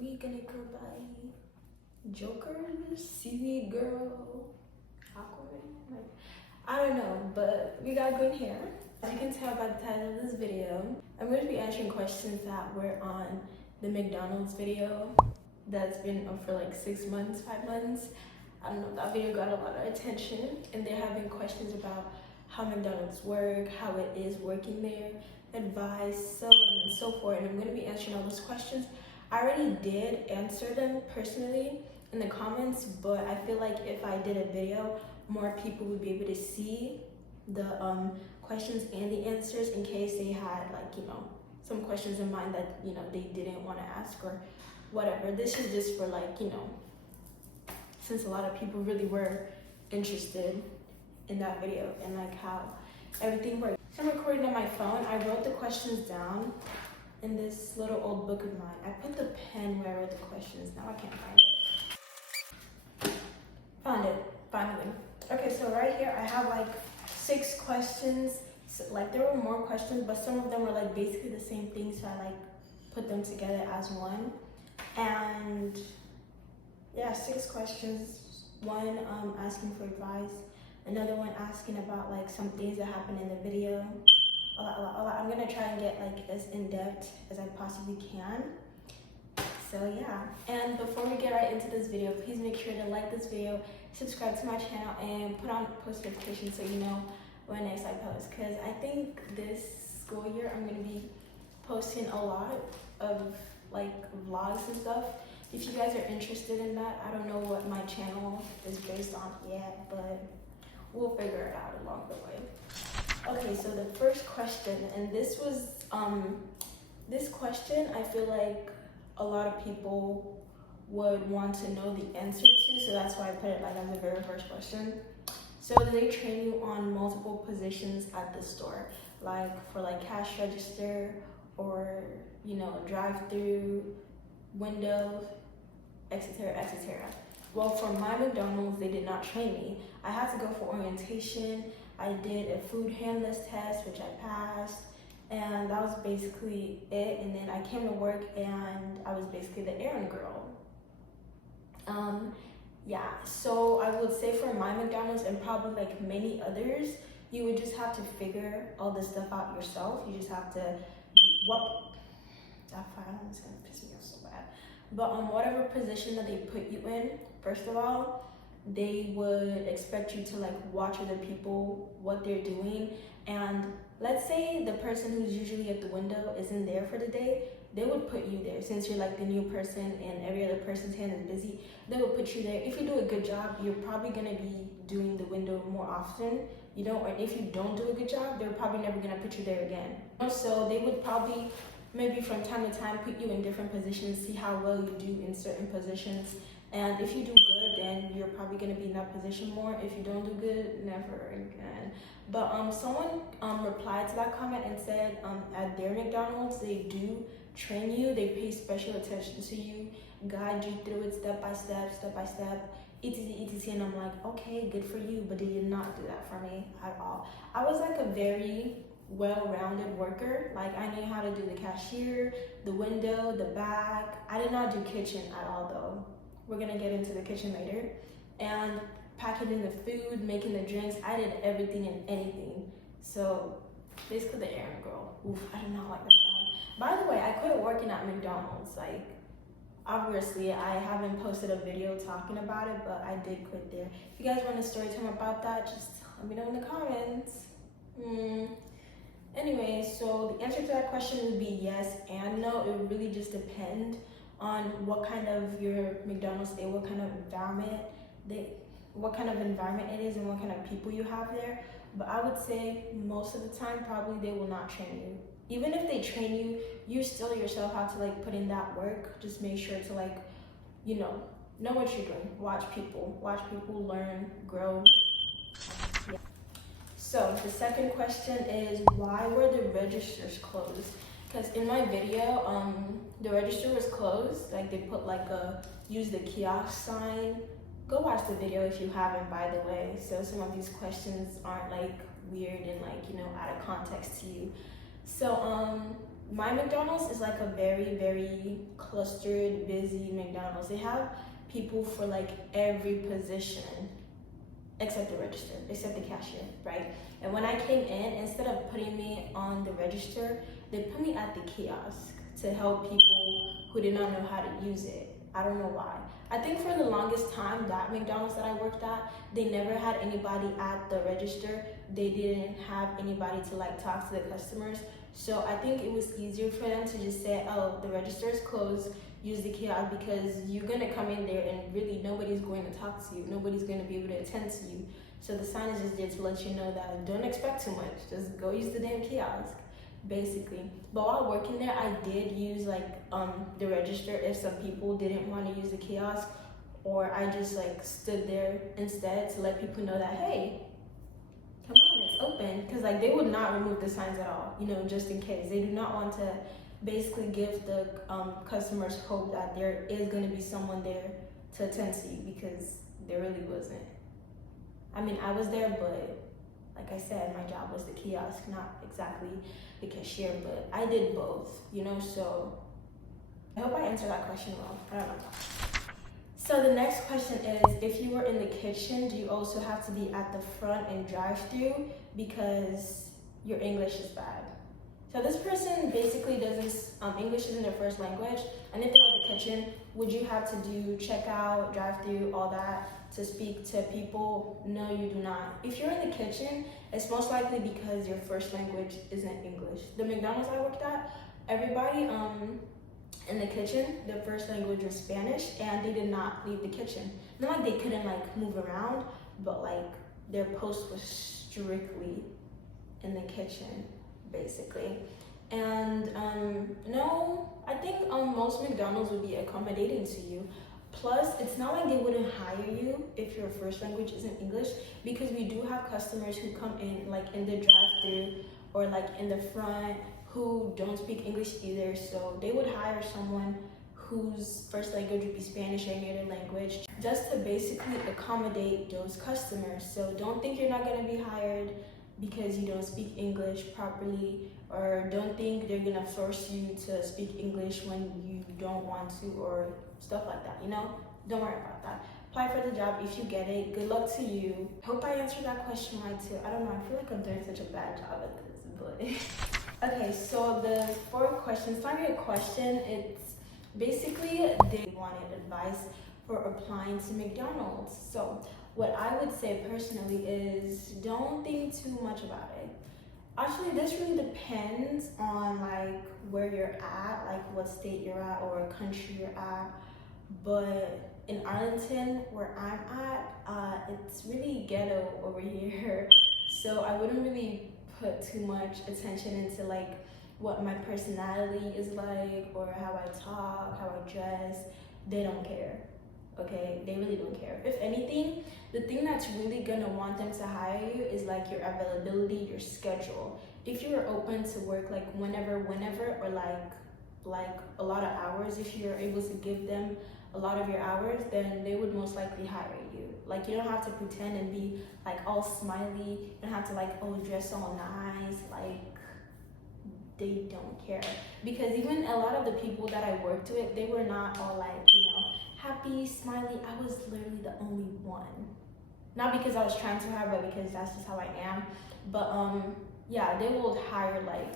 we gonna go by Joker, Seaweed Girl, Aquaman? Like, I don't know, but we got good hair. As you can tell by the title of this video, I'm going to be answering questions that were on the McDonald's video that's been up for like 6 months, 5 months. I don't know, that video got a lot of attention, and there have been questions about how McDonald's work, how it is working there, advice, so on and so forth, and I'm going to be answering all those questions. I already did answer them personally in the comments, but I feel like if I did a video, more people would be able to see the questions and the answers in case they had, like, you know, some questions in mind that, you know, they didn't want to ask or whatever. This is just for, like, you know, since a lot of people really were interested in that video and like how everything works. So I'm recording on my phone. I wrote the questions down in this little old book of mine. I put the pen where I wrote the questions. Now I can't find it. Found it, finally. Okay, so right here I have like 6 questions. So, like, there were more questions, but some of them were like basically the same thing, so I like put them together as one. And yeah, 6 questions. One asking for advice, another one asking about like some things that happened in the video. A lot. I'm gonna try and get like as in-depth as I possibly can. So yeah, and before we get right into this video, please make sure to like this video, subscribe to my channel, and put on post notifications so you know when next I post, because I think this school year I'm gonna be posting a lot of like vlogs and stuff. If you guys are interested in that, I don't know what my channel is based on yet, but we'll figure it out along the way. Okay, so the first question, and this was this question I feel like a lot of people would want to know the answer to, so that's why I put it like as the very first question. So they train you on multiple positions at the store, like for like cash register or, you know, drive-through, window, etc., etc. Well, for my McDonald's, they did not train me. I had to go for orientation. I did a food handlers test, which I passed, and that was basically it. And then I came to work, and I was basically the errand girl. Yeah, so I would say for my McDonald's and probably like many others, you would just have to figure all this stuff out yourself. You just have to, that fire is gonna piss me off so bad. But on whatever position that they put you in, first of all, they would expect you to like watch other people, what they're doing. And let's say the person who's usually at the window isn't there for the day, they would put you there. Since you're like the new person and every other person's hand is busy, they would put you there. If you do a good job, you're probably gonna be doing the window more often. You know, or if you don't do a good job, they're probably never gonna put you there again. So they would probably maybe from time to time put you in different positions, see how well you do in certain positions. And if you do good, then you're probably gonna be in that position more. If you don't do good, never again. But someone replied to that comment and said at their McDonald's, they do train you, they pay special attention to you, guide you through it step by step, etc. And I'm like, okay, good for you, but they did not do that for me at all. I was like a very well-rounded worker. Like, I knew how to do the cashier, the window, the back. I did not do kitchen at all though. We're gonna get into the kitchen later. And packing in the food, making the drinks, I did everything and anything. So basically the errand girl. Oof, I did not like that job. By the way, I quit working at McDonald's. Like, obviously I haven't posted a video talking about it, but I did quit there. If you guys want a story time about that, just let me know in the comments. Anyway, so the answer to that question would be yes and no. It would really just depend on what kind of your McDonald's day, what kind of environment it is and what kind of people you have there. But I would say most of the time, probably they will not train you. Even if they train you, you still yourself have to like put in that work. Just make sure to like, you know what you're doing. Watch people, learn, grow. Yeah. So the second question is, why were the registers closed? Because in my video, the register was closed. Like, they put like use the kiosk sign. Go watch the video if you haven't, by the way. So some of these questions aren't like weird and like, you know, out of context to you. So my McDonald's is like a very, very clustered, busy McDonald's. They have people for like every position except the register, except the cashier, right? And when I came in, instead of putting me on the register, they put me at the kiosk to help people who did not know how to use it. I don't know why. I think for the longest time, that McDonald's that I worked at, they never had anybody at the register. They didn't have anybody to like talk to the customers. So I think it was easier for them to just say, oh, the register is closed, use the kiosk, because you're gonna come in there and really nobody's going to talk to you. Nobody's gonna be able to attend to you. So the sign is just there to let you know that don't expect too much. Just go use the damn kiosk, basically. But while working there, I did use like the register if some people didn't want to use the kiosk, or I just like stood there instead to let people know that, hey, come on, it's open. Because like they would not remove the signs at all, you know, just in case. They do not want to basically give the customers hope that there is going to be someone there to attend to you, because there really wasn't. I mean, I was there, but like I said, my job was the kiosk, not exactly the cashier, but I did both, you know, so I hope I answered that question well. I don't know. So the next question is, if you were in the kitchen, do you also have to be at the front and drive through because your English is bad? So this person basically doesn't, English isn't their first language, and if they were in the kitchen, would you have to do checkout, drive through, all that to speak to people? No, you do not. If you're in the kitchen, it's most likely because your first language isn't English. The McDonald's I worked at, everybody in the kitchen, their first language was Spanish, and they did not leave the kitchen. Not like they couldn't like move around, but like their post was strictly in the kitchen, basically. And no, I think most McDonald's would be accommodating to you. Plus, it's not like they wouldn't hire you if your first language isn't English, because we do have customers who come in like in the drive-thru or like in the front who don't speak English either. So they would hire someone whose first language would be Spanish or native language, just to basically accommodate those customers. So don't think you're not going to be hired because you don't speak English properly, or don't think they're gonna force you to speak English when you don't want to, or stuff like that, you know? Don't worry about that. Apply for the job if you get it. Good luck to you. Hope I answered that question right too. I don't know, I feel like I'm doing such a bad job at this, but okay, so the 4 questions. Target question, it's basically they wanted advice for applying to McDonald's. So what I would say personally is don't think too much about it. Actually, this really depends on like where you're at, like what state you're at or country you're at. But in Arlington, where I'm at, it's really ghetto over here. So I wouldn't really put too much attention into like what my personality is like, or how I talk, how I dress. They don't care. Okay, they really don't care. If anything, the thing that's really gonna want them to hire you is like your availability, your schedule. If you're open to work like whenever, or like a lot of hours, if you're able to give them a lot of your hours, then they would most likely hire you. Like you don't have to pretend and be like all smiley. You don't have to like, oh, dress all nice. Like they don't care. Because even a lot of the people that I worked with, they were not all like, you know, happy, smiley. I was literally the only one. Not because I was trying too hard, but because that's just how I am. But yeah, they will hire like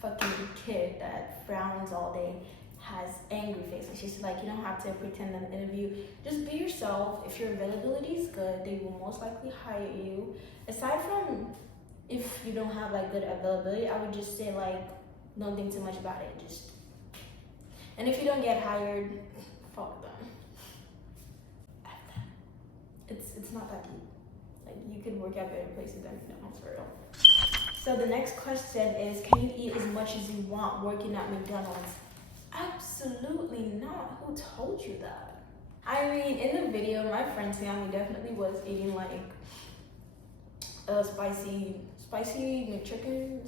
fucking kid that frowns all day, has angry face. And she's like, you don't have to pretend in the interview. Just be yourself. If your availability is good, they will most likely hire you. Aside from if you don't have like good availability, I would just say like, don't think too much about it. Just, and if you don't get hired, fuck them. It's not that deep. Like you could work at better places than McDonald's for real. So the next question is, can you eat as much as you want working at McDonald's? Absolutely not. Who told you that? I mean, in the video, my friend Sammy definitely was eating like spicy McChicken,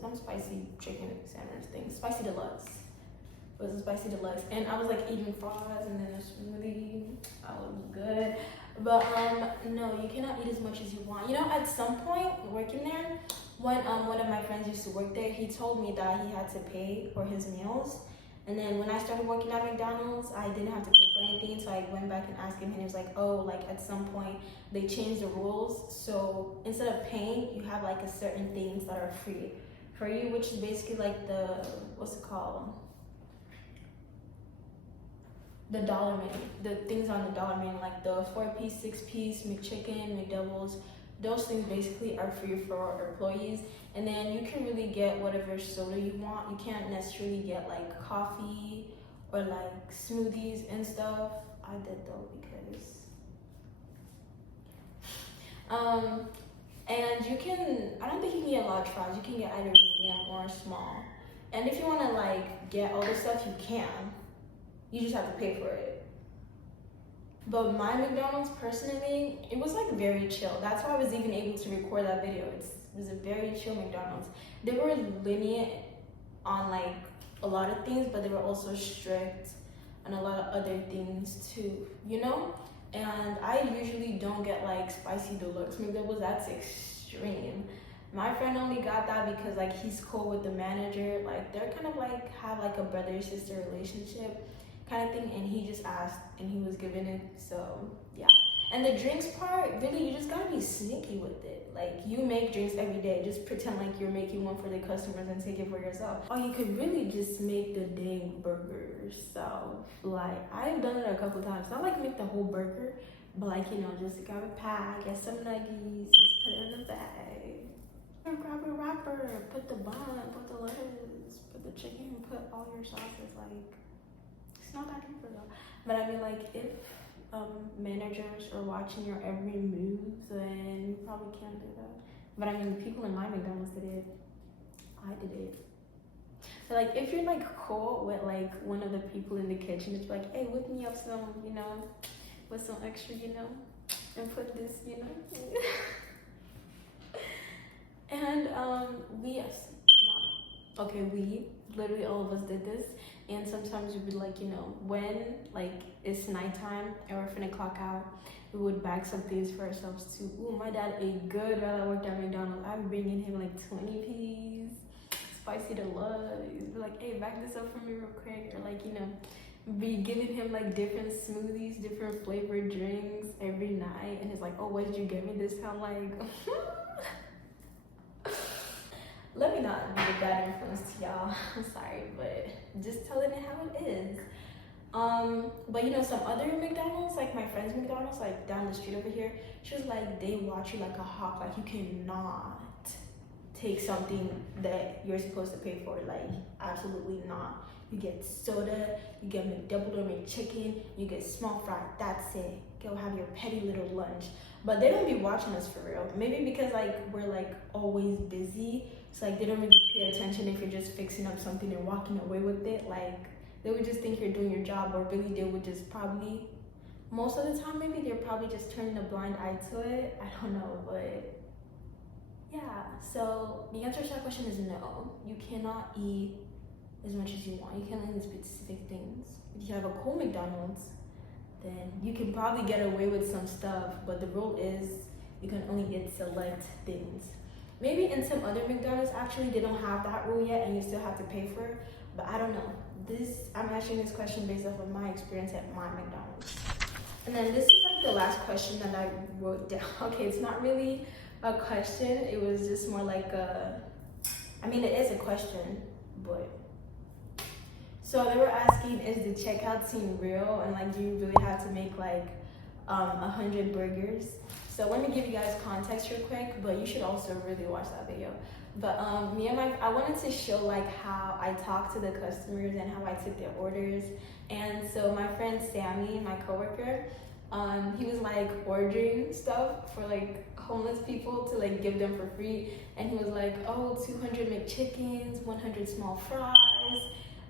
some spicy chicken sandwich thing, spicy deluxe. It was a spicy deluxe, and I was like eating fries and then a smoothie. I was good, but no, you cannot eat as much as you want. You know, at some point working there, one of my friends used to work there, he told me that he had to pay for his meals. And then when I started working at McDonald's, I didn't have to pay for anything. So I went back and asked him, and he was like, oh, like at some point they changed the rules. So instead of paying, you have like a certain things that are free for you, which is basically like the, what's it called? The dollar menu, the things on the dollar menu, like the 4-piece, 6-piece, McChicken, McDoubles. Those things basically are free for our employees. And then you can really get whatever soda you want. You can't necessarily get like coffee or like smoothies and stuff. I did though because and you can, I don't think you can get large fries. You can get either medium or small. And if you want to like get all the stuff, you can. You just have to pay for it. But my McDonald's personally, it was like very chill. That's why I was even able to record that video. It was a very chill McDonald's. They were lenient on like a lot of things, but they were also strict on a lot of other things too, you know? And I usually don't get like spicy deluxe McDoubles. That's extreme. My friend only got that because like he's cool with the manager. Like they're kind of like have like a brother-sister relationship kind of thing, and he just asked and he was given it. So yeah. And the drinks part, really, you just gotta be sneaky with it. Like you make drinks every day, just pretend like you're making one for the customers and take it for yourself. Or you could really just make the dang burger yourself. Like I've done it a couple times. Not like make the whole burger, but like, you know, just grab a pack, get some nuggies, just put it in the bag. Grab a wrapper, put the bun, put the lettuce, put the chicken, put all your sauces. Like it's not that deep though. But I mean, like if managers are watching your every move, then you probably can't do that. But I mean, the people in my McDonald's did it. I did it. So like, if you're like cool with like one of the people in the kitchen, it's like, hey, whip me up some, you know, with some extra, you know, and put this, you know. And we literally all of us did this. And sometimes we'd be like, you know, when like it's nighttime and we're finna clock out, we would bag some things for ourselves too. Ooh, my dad ate good while I worked at McDonald's. I would bring in him like 20-piece, spicy deluxe. Be like, hey, bag this up for me real quick. Or like, you know, be giving him like different smoothies, different flavored drinks every night. And he's like, oh, what did you give me this time? Like, let me not be a bad influence to y'all. I'm sorry, but just telling it how it is. But you know, some other McDonald's, like my friend's McDonald's, like down the street over here, she was like, they watch you like a hawk. Like you cannot take something that you're supposed to pay for. Like absolutely not. You get soda, you get McDouble or McChicken, you get small fry. That's it. Go have your petty little lunch. But they don't be watching us for real. Maybe because like we're like always busy. So like they don't really pay attention if you're just fixing up something and walking away with it. Like they would just think you're doing your job, or really they would just probably, most of the time maybe they're probably just turning a blind eye to it. I don't know, but yeah. So the answer to that question is no. You cannot eat as much as you want. You can't eat specific things. If you have a cool McDonald's, then you can probably get away with some stuff, but the rule is you can only eat select things. Maybe in some other McDonald's, actually, they don't have that rule yet and you still have to pay for it, but I don't know. I'm answering this question based off of my experience at my McDonald's. And then this is like the last question that I wrote down. Okay, it's not really a question. It was just more like it is a question, but. So they were asking, is the checkout scene real? And like, do you really have to make like 100 burgers? So let me give you guys context real quick, but you should also really watch that video. But I wanted to show like how I talk to the customers and how I took their orders. And so my friend Sammy, my coworker, he was like ordering stuff for like homeless people to like give them for free. And he was like, oh, 200 McChickens, 100 small fries,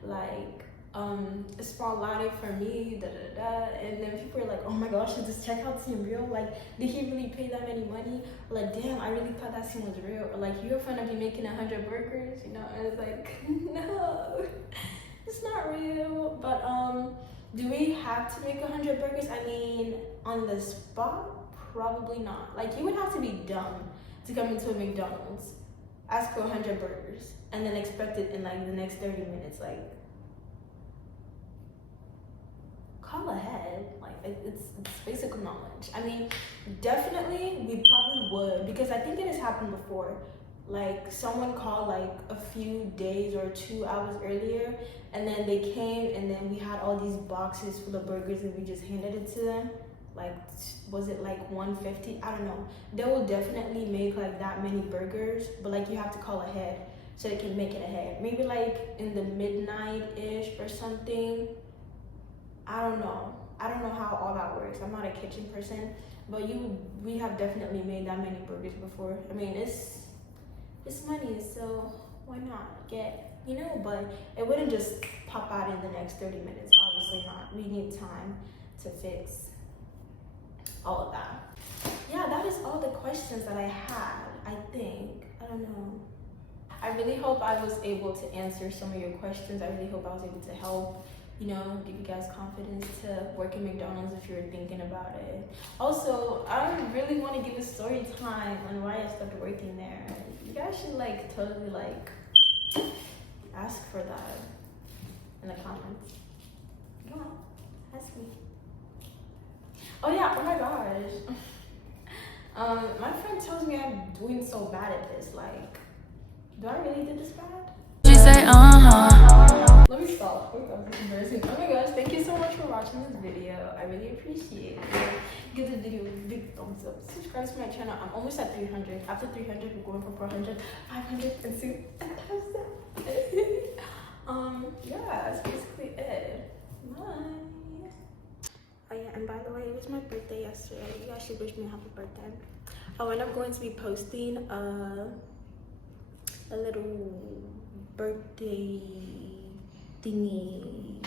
like a small latte for me, and then people were like, oh my gosh, did this checkout seem real? Like, did he really pay that many money? Or like, damn, I really thought that scene was real. Or like, you're gonna be making 100 burgers, you know? And it's like, no, it's not real. But do we have to make 100 burgers? I mean, on the spot, probably not. Like, you would have to be dumb to come into a McDonald's ask for 100 burgers and then expect it in like the next 30 minutes. Like, call ahead. Like, it's basic knowledge. I mean, definitely we probably would, because I think it has happened before. Like, someone called like a few days or 2 hours earlier, and then they came, and then we had all these boxes full of burgers, and we just handed it to them. Like, was it like 150? I don't know. They will definitely make like that many burgers, but like you have to call ahead so they can make it ahead. Maybe like in the midnight-ish or something. I don't know how all that works. I'm not a kitchen person, but we have definitely made that many burgers before. I mean, it's money, so why not get, you know? But it wouldn't just pop out in the next 30 minutes. Obviously not. We need time to fix all of that. Yeah, that is all the questions that I had, I think. I don't know. I really hope I was able to answer some of your questions. I really hope I was able to help, you know, give you guys confidence to work in McDonald's if you're thinking about it. Also, I really want to give a story time on why I started working there. You guys should like totally like ask for that in the comments. Come on, ask me. Oh yeah, oh my gosh. My friend tells me I'm doing so bad at this. Like, do I really do this bad? She say, Let me stop. Oh my gosh, thank you so much for watching this video. I really appreciate it. Give the video a big thumbs up. Subscribe to my channel. I'm almost at 300. After 300, we're going for 400, 500, and soon 1,000. Yeah, that's basically it. Bye. Oh yeah, and by the way, it was my birthday yesterday. You guys should wish me a happy birthday. Oh, and I'm going to be posting a little birthday thingy